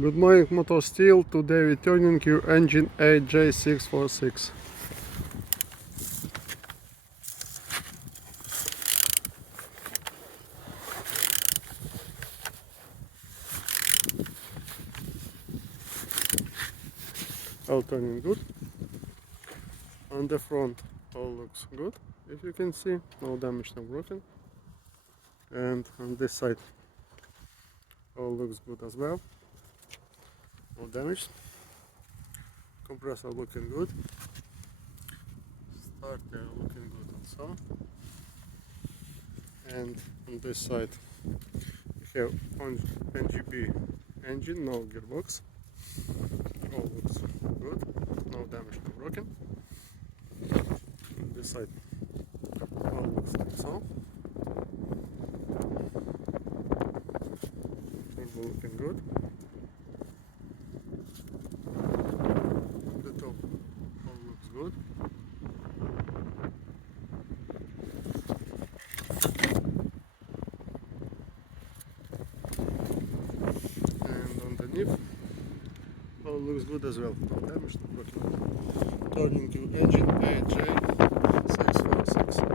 Good morning, Motor Steel. Today we're turning your engine HV60ECX. All turning good. On the front all looks good, if you can see, no damage, no broken. And on this side all looks good as well, no damage. Compressor looking good, starter looking good also. And on this side we have NGB engine, no gearbox. All looks good, no damage, no broken. On this side all looks like so. Turbo looking good. The top all looks good. And underneath all looks good as well. No damage, no broken. Turning to engine HV60ECX.